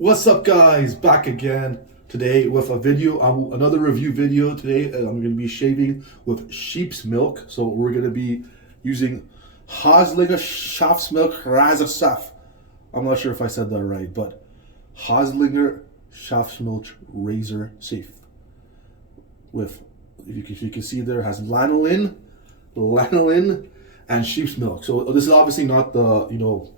What's up, guys? Back again today with a video, another review video. Today I'm going to be shaving with sheep's milk. So we're going to be using Haslinger Schafmilch RazoRock. I'm not sure if I said that right, but Haslinger Schafmilch RazoRock with, if you can see there, has lanolin, and sheep's milk. So this is obviously not the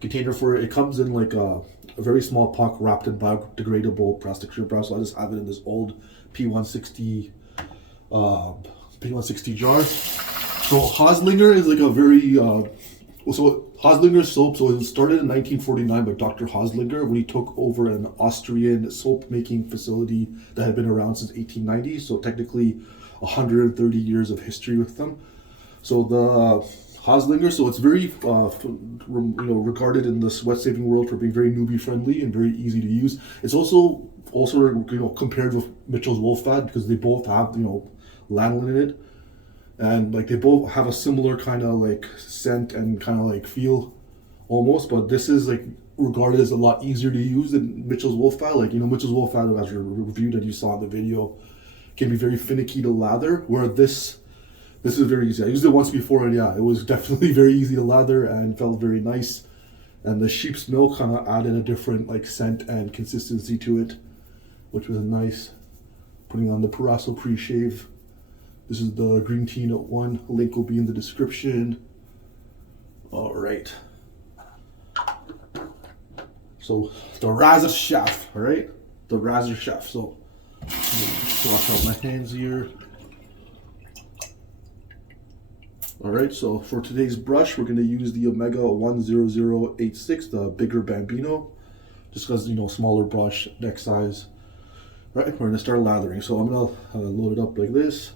container for it. It comes in like a very small puck wrapped in biodegradable plastic strip wrap. So I just have it in this old P160 jar. So Haslinger is like a very Haslinger soap. So it started in 1949 by Dr. Haslinger when he took over an Austrian soap making facility that had been around since 1890. So technically 130 years of history with them. So the Haslinger, so it's very regarded in the sweat saving world for being very newbie friendly and very easy to use. It's also compared with Mitchell's Wolf Fat because they both have lanolin in it, and like they both have a similar kind of like scent and kind of like feel almost, but this is like regarded as a lot easier to use than Mitchell's Wolf Fat. Like Mitchell's Wolf Fat, as your review that you saw in the video, can be very finicky to lather, where this is very easy. I used it once before, and yeah, it was definitely very easy to lather and felt very nice. And the sheep's milk kind of added a different like scent and consistency to it, which was nice. Putting on the Proraso Preshave. This is the green tea note one. Link will be in the description. All right. So the RazoRock, all right? The RazoRock. So wash out my hands here. Alright, so for today's brush, we're going to use the Omega 10086, the bigger Bambino, just because, smaller brush, neck size. Right, we're going to start lathering. So I'm going to load it up like this.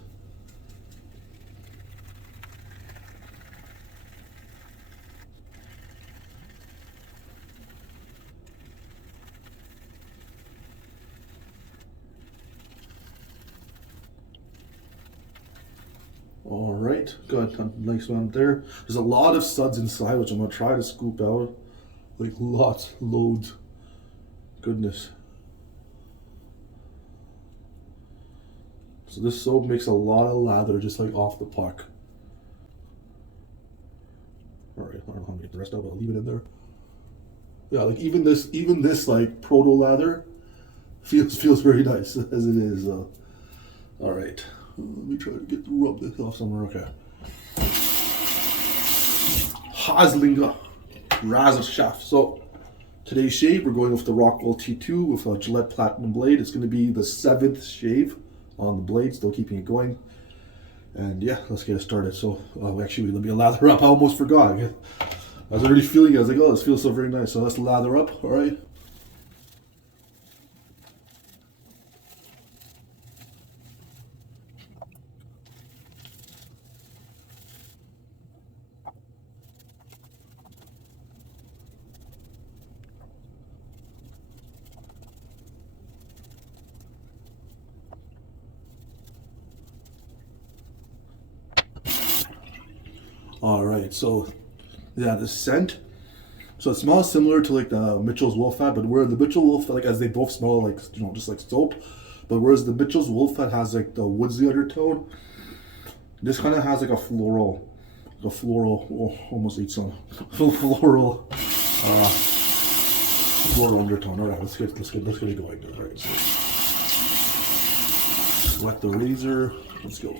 All right, got a nice one there. There's a lot of suds inside, which I'm gonna try to scoop out. Like loads. Goodness. So this soap makes a lot of lather just like off the puck. All right, I don't know how to get the rest out, but I'll leave it in there. Yeah, like even this like proto lather feels very nice as it is. All right. Let me try to rub this off somewhere. Okay. Haslinger RazoRock. So today's shave, we're going with the Rockwell T2 with a Gillette Platinum blade. It's going to be the 7th shave on the blade, still keeping it going. And yeah, let's get it started. So actually, let me lather up. I almost forgot. I was already feeling it. I was like, oh, this feels so very nice. So let's lather up. All right. All right, so yeah, the scent. So it smells similar to like the Mitchell's Wolf Fat, but where the Mitchell's Wolf Fat, like as they both smell like just like soap, but whereas the Mitchell's Wolf Fat has like the woodsy undertone, this kind of has like a floral, almost ate some floral undertone. All right, let's get it going. All right, so wet the razor. Let's go.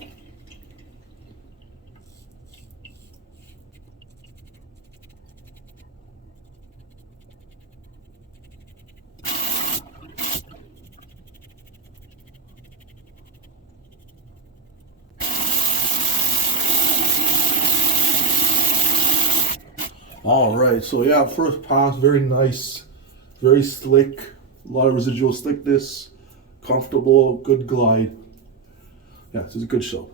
All right, so yeah, first pass, very nice, very slick, a lot of residual slickness, comfortable, good glide. Yeah, this is a good show.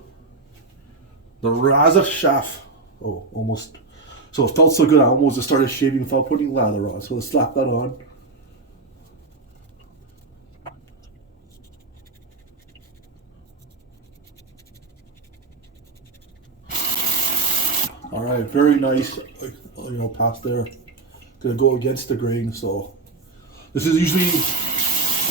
The RazoRock. Oh, almost. So it felt so good, I almost just started shaving without putting lather on. So let's slap that on. All right, very nice, pass there. Gonna go against the grain, so This is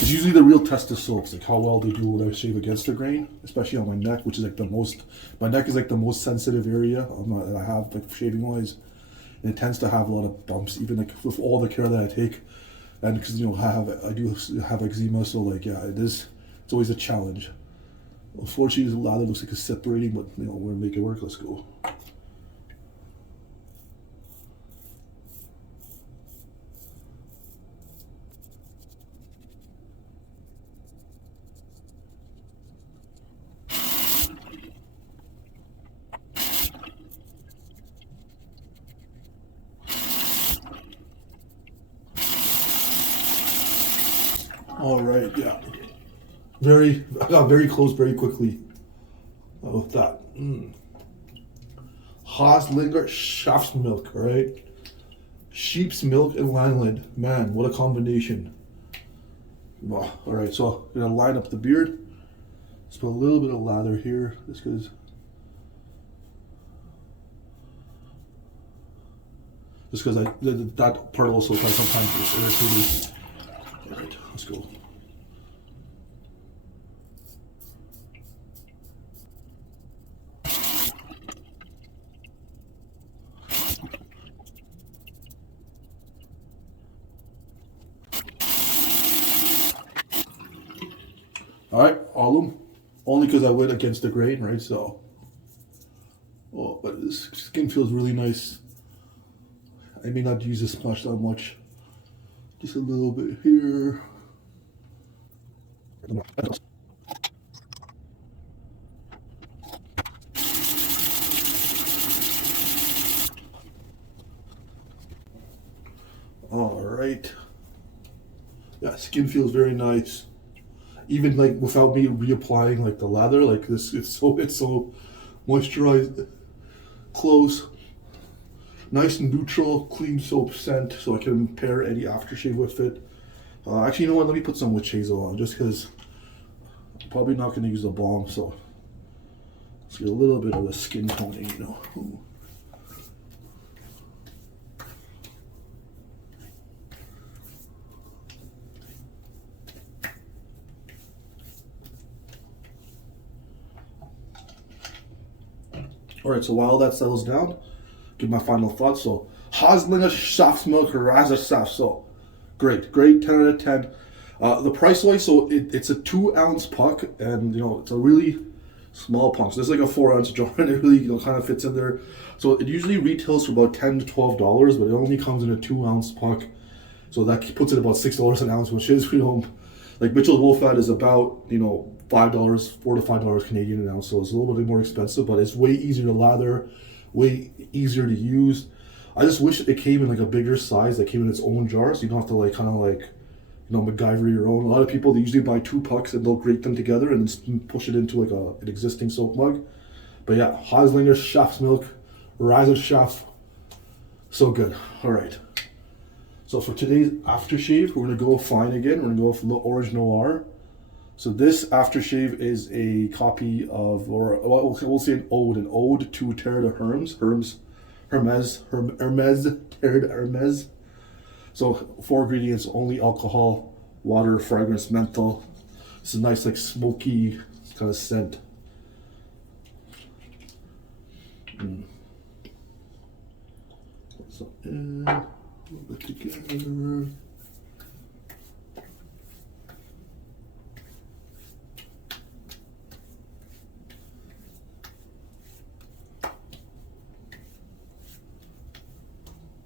usually the real test of soaps, like how well they do when I shave against the grain, especially on my neck, which is like the most. My neck is like the most sensitive area that I have, like shaving wise, and it tends to have a lot of bumps, even like with all the care that I take, and because I do have eczema, so like yeah, it's always a challenge. Unfortunately, the lather looks like it's separating, but we're gonna make it work. Let's go. All right, yeah. I got very close very quickly with that. Haslinger Schafmilch, all right? Sheep's milk and lanolin. Man, what a combination. Wow. All right, so I'm gonna line up the beard. Let's put a little bit of lather here, just because. That part also sometimes is irritating. All right, let's go. All right, Alum, only because I went against the grain, right? So, oh, but this skin feels really nice. I may not use this much that much. Just a little bit here. All right. Yeah, skin feels very nice. Even like without me reapplying like the lather, like this, it's so moisturized, close, nice neutral, clean soap scent, so I can pair any aftershave with it. Actually, you know what? Let me put some witch hazel on, just because I'm probably not going to use a balm, so let's get a little bit of the skin toning, Ooh. All right, so while that settles down, give my final thoughts. So, Haslinger Schafmilch RazoRock. So, great, 10 out of 10. The price wise, so it's a 2-ounce puck, and it's a really small puck. So this is like a 4-ounce jar, and it really kind of fits in there. So it usually retails for about $10 to $12, but it only comes in a 2-ounce puck. So that puts it about $6 an ounce, which is like Mitchell's Wolf Fat is about $5, $4 to $5 Canadian an ounce, so it's a little bit more expensive, but it's way easier to lather, way easier to use. I just wish it came in like a bigger size that came in its own jar, so you don't have to MacGyver your own. A lot of people, they usually buy 2 pucks and they'll grate them together and then push it into like an existing soap mug. But yeah, Haslinger Schafmilch RazoRock, so good. All right. So for today's aftershave, we're gonna go fine again. We're gonna go with Orange Noir. So this aftershave is a copy of, or we'll say an ode to Terre de Hermes, Terre de Hermes. So 4 ingredients: only alcohol, water, fragrance, menthol. It's a nice like smoky kind of scent. So put it together.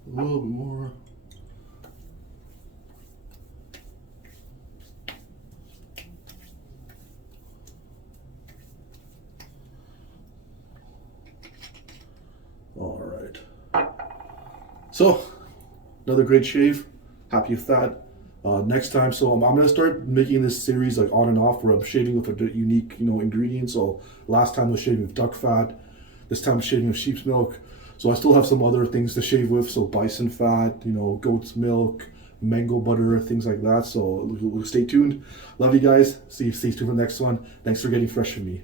A little bit more. All right. So, another great shave. Happy with that. Next time, so I'm gonna start making this series like on and off, where I'm shaving with a unique, ingredient. So last time was shaving with duck fat. This time I'm shaving with sheep's milk. So I still have some other things to shave with. So bison fat, goat's milk, mango butter, things like that. So stay tuned. Love you guys. Stay tuned for the next one. Thanks for getting fresh from me.